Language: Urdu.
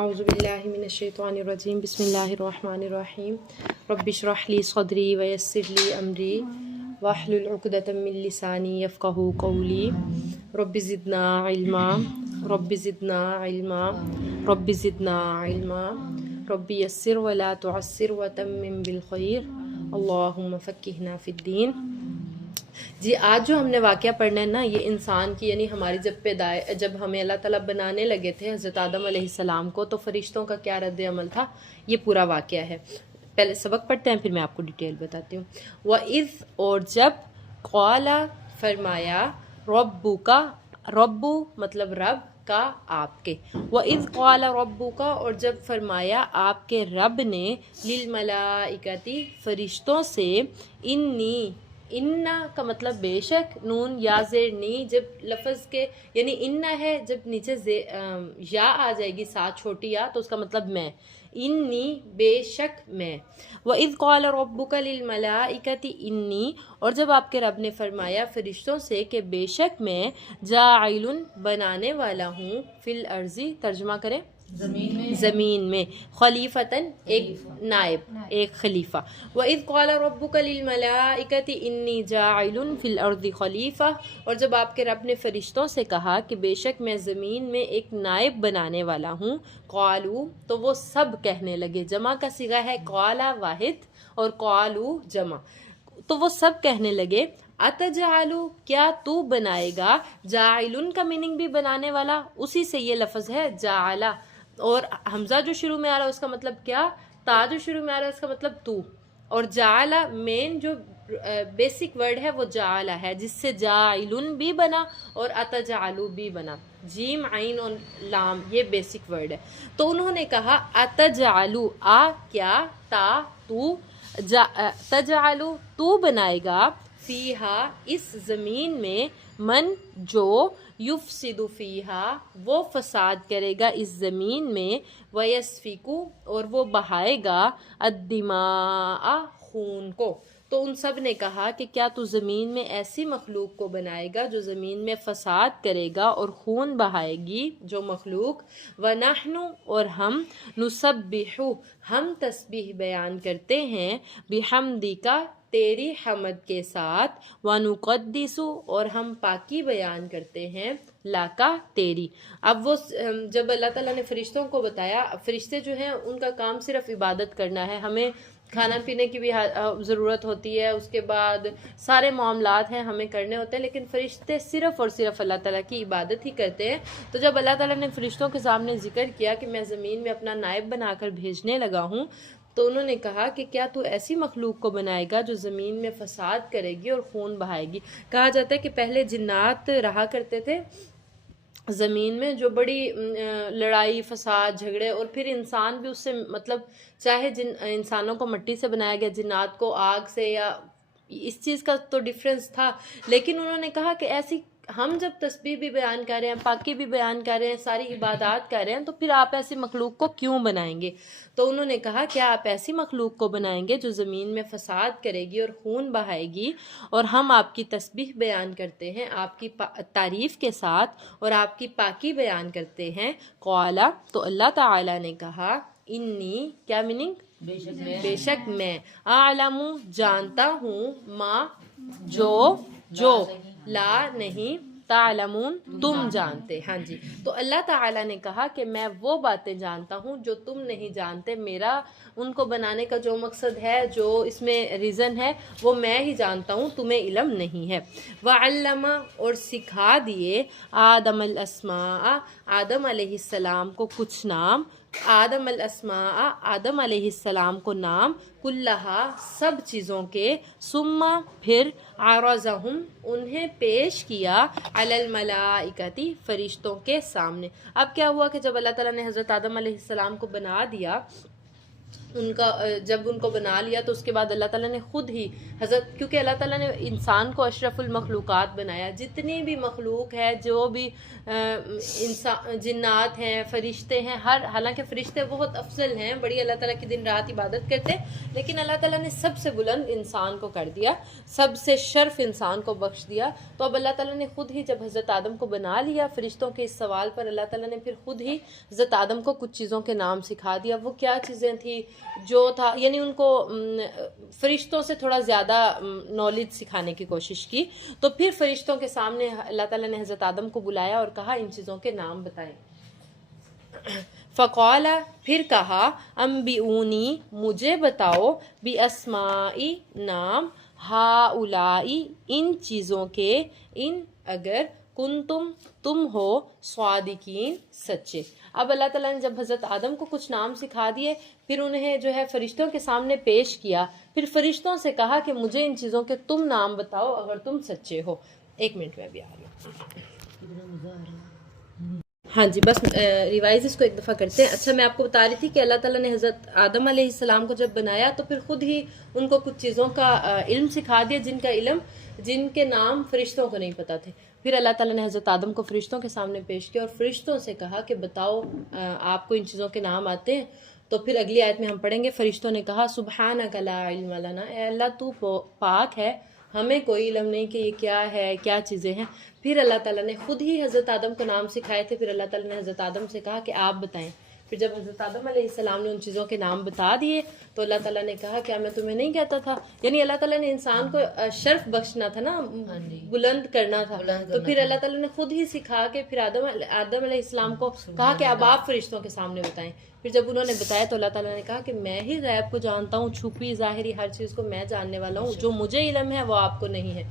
اعوذ باللہ من الشیطان الرجیم بسم اللہ الرحمن الرحیم رب اشرح لی صدری ویسر لی امری واحلل عقدۃ من لسانی یفقہوا قولی رب زدنا علما رب زدنا علما رب زدنا علما رب یسر ولا تعسر وتمم بالخیر اللہم فقہنا فی الدین۔ جی آج جو ہم نے واقعہ پڑھنا ہے نا، یہ انسان کی یعنی ہماری جب ہمیں اللہ تعالیٰ بنانے لگے تھے حضرت آدم علیہ السلام کو، تو فرشتوں کا کیا رد عمل تھا، یہ پورا واقعہ ہے۔ پہلے سبق پڑھتے ہیں، پھر میں آپ کو ڈیٹیل بتاتی ہوں۔ وَإِذْ اور جب، قَالَ فرمایا، رَبُّكَ رب مطلب رب کا آپ کے، وَإِذْ قَالَ رَبُّكَ اور جب فرمایا آپ کے رب نے، لِلْمَلَائِكَةِ فرشتوں سے، انی انا کا مطلب بے شک، نون یا زیر نی جب لفظ کے یعنی انا ہے، جب نیچے یا آ جائے گی ساتھ چھوٹی یا، تو اس کا مطلب میں، انی بے شک میں۔ وَإِذْ قَالَ رَبُّكَ لِلْمَلَائِكَةِ انی اور جب آپ کے رب نے فرمایا فرشتوں سے کہ بے شک میں جاعل بنانے والا ہوں، فی الارض ترجمہ کریں زمین میں، خلیفتاً ایک نائب، ایک خلیفہ۔ وَإِذْ قَالَ رَبُّكَ لِلْمَلَائِكَةِ إِنِّي جَاعِلٌ فِي الْأَرْضِ خَلِيفَةً اور جب آپ کے رب نے فرشتوں سے کہا کہ بے شک میں زمین میں ایک نائب بنانے والا ہوں، قالوا تو وہ سب کہنے لگے، جمع کا صیغہ ہے قال واحد اور قالوا جمع، تو وہ سب کہنے لگے، اتجعلوا کیا تو بنائے گا، جاعلن کا میننگ بھی بنانے والا، اسی سے یہ لفظ ہے جعلا، اور حمزہ جو شروع میں آ رہا ہے اس کا مطلب کیا، تا جو شروع میں آ رہا ہے اس کا مطلب تو، اور جعلا مین جو بیسک ورڈ ہے وہ جعلا ہے، جس سے جاعلن بھی بنا اور اتجعلوا بھی بنا، جیم عین اور لام یہ بیسک ورڈ ہے۔ تو انہوں نے کہا اتجعلوا آ کیا، تا تو، تجعلوا تو بنائے گا، فیہا اس زمین میں، من جو، یفسد فیہا وہ فساد کرے گا اس زمین میں، ویسفک اور وہ بہائے گا، الدماء خون کو۔ تو ان سب نے کہا کہ کیا تو زمین میں ایسی مخلوق کو بنائے گا جو زمین میں فساد کرے گا اور خون بہائے گی جو مخلوق، وَنَحْنُ اور ہم، نُسَبِّحُ ہم تسبیح بیان کرتے ہیں، بِحَمْدِکَ تیری حمد کے ساتھ، وَنُقَدِّسُ اور ہم پاکی بیان کرتے ہیں، لاکا تیری۔ اب وہ جب اللہ تعالیٰ نے فرشتوں کو بتایا، فرشتے جو ہیں ان کا کام صرف عبادت کرنا ہے، ہمیں کھانا پینے کی بھی ضرورت ہوتی ہے، اس کے بعد سارے معاملات ہیں ہمیں کرنے ہوتے ہیں، لیکن فرشتے صرف اور صرف اللہ تعالیٰ کی عبادت ہی کرتے ہیں۔ تو جب اللہ تعالیٰ نے فرشتوں کے سامنے ذکر کیا کہ میں زمین میں اپنا نائب بنا کر بھیجنے لگا ہوں، تو انہوں نے کہا کہ کیا تو ایسی مخلوق کو بنائے گا جو زمین میں فساد کرے گی اور خون بہائے گی۔ کہا جاتا ہے کہ پہلے جنات رہا کرتے تھے زمین میں، جو بڑی لڑائی فساد جھگڑے، اور پھر انسان بھی اس سے مطلب چاہے انسانوں کو مٹی سے بنایا گیا، جنات کو آگ سے، یا اس چیز کا تو ڈیفرنس تھا، لیکن انہوں نے کہا کہ ایسی ہم جب تسبیح بھی بیان کر رہے ہیں، پاکی بھی بیان کر رہے ہیں، ساری عبادات کر رہے ہیں، تو پھر آپ ایسی مخلوق کو کیوں بنائیں گے؟ تو انہوں نے کہا کیا آپ ایسی مخلوق کو بنائیں گے جو زمین میں فساد کرے گی اور خون بہائے گی، اور ہم آپ کی تسبیح بیان کرتے ہیں آپ کی تعریف کے ساتھ اور آپ کی پاکی بیان کرتے ہیں۔ قال تو اللہ تعالی نے کہا، انی کیا میننگ، بے شک میں، اعلم جانتا ہوں، ما جو لا نہیں، تعلمون تم جانتے، ہاں جی۔ تو اللہ تعالیٰ نے کہا کہ میں وہ باتیں جانتا ہوں جو تم نہیں جانتے، میرا ان کو بنانے کا جو مقصد ہے، جو اس میں ریزن ہے، وہ میں ہی جانتا ہوں، تمہیں علم نہیں ہے۔ وَعَلَّمَ اور سکھا دیے، آدم الاسماء آدم علیہ السلام کو کچھ نام، آدم الاسماء آدم علیہ السلام کو نام، کلہا سب چیزوں کے، ثم پھر، عرضہم انہیں پیش کیا، علی الملائکۃ فرشتوں کے سامنے۔ اب کیا ہوا کہ جب اللہ تعالیٰ نے حضرت آدم علیہ السلام کو بنا دیا ان کا جب ان کو بنا لیا تو اس کے بعد اللہ تعالیٰ نے خود ہی حضرت، کیونکہ اللہ تعالیٰ نے انسان کو اشرف المخلوقات بنایا، جتنی بھی مخلوق ہے، جو بھی انسان، جنات ہیں، فرشتے ہیں، حالانکہ فرشتے بہت افضل ہیں، بڑی اللہ تعالیٰ کی دن رات عبادت کرتے ہیں، لیکن اللہ تعالیٰ نے سب سے بلند انسان کو کر دیا، سب سے شرف انسان کو بخش دیا۔ تو اب اللہ تعالیٰ نے خود ہی جب حضرت آدم کو بنا لیا، فرشتوں کے اس سوال پر اللہ تعالیٰ نے پھر خود ہی حضرت آدم کو کچھ چیزوں کے نام سکھا دیا۔ وہ کیا چیزیں تھیں جو تھا، یعنی ان کو فرشتوں سے تھوڑا زیادہ نالج سکھانے کی کوشش کی۔ تو پھر فرشتوں کے سامنے اللہ تعالیٰ نے حضرت آدم کو بلایا اور کہا ان چیزوں کے نام بتائیں۔ فقال، پھر کہا، انبئونی، مجھے بتاؤ، باسماء، نام، ہؤلاء، ان چیزوں کے، ان اگر، کنتم، تم ہو، صادقین، سچے۔ اب اللہ تعالیٰ نے جب حضرت آدم کو کچھ نام سکھا دیے، پھر انہیں جو ہے فرشتوں کے سامنے پیش کیا، پھر فرشتوں سے کہا کہ مجھے ان چیزوں کے تم نام بتاؤ اگر تم سچے ہو۔ ایک منٹ میں بھی آ رہی ہوں۔ ہاں جی، بس ریوائز اس کو ایک دفعہ کرتے ہیں۔ اچھا، میں آپ کو بتا رہی تھی کہ اللہ تعالیٰ نے حضرت آدم علیہ السلام کو جب بنایا تو پھر خود ہی ان کو کچھ چیزوں کا علم سکھا دیا، جن کے نام فرشتوں کو نہیں پتہ تھے۔ پھر اللہ تعالیٰ نے حضرت آدم کو فرشتوں کے سامنے پیش کیا اور فرشتوں سے کہا کہ بتاؤ آپ کو ان چیزوں کے نام آتے ہیں؟ تو پھر اگلی آیت میں ہم پڑھیں گے، فرشتوں نے کہا سبحانک لا علم لنا، اے اللہ تو پاک ہے، ہمیں کوئی علم نہیں کہ یہ کیا ہے، کیا چیزیں ہیں۔ پھر اللہ تعالیٰ نے خود ہی حضرت آدم کو نام سکھائے تھے، پھر اللہ تعالیٰ نے حضرت آدم سے کہا کہ آپ بتائیں۔ پھر جب حضرت آدم علیہ السلام نے ان چیزوں کے نام بتا دیے تو اللہ تعالیٰ نے کہا کیا میں تمہیں نہیں کہتا تھا، یعنی اللہ تعالیٰ نے انسان کو شرف بخشنا تھا نا، بلند کرنا تھا، تو پھر اللہ تعالیٰ نے خود ہی سکھا کے پھر آدم علیہ السلام کو کہا کہ اب آپ فرشتوں کے سامنے بتائیں۔ پھر جب انہوں نے بتایا تو اللہ تعالیٰ نے کہا کہ میں ہی غیب کو جانتا ہوں، چھپی ظاہری ہر چیز کو میں جاننے والا ہوں، جو مجھے علم ہے وہ آپ کو نہیں ہے۔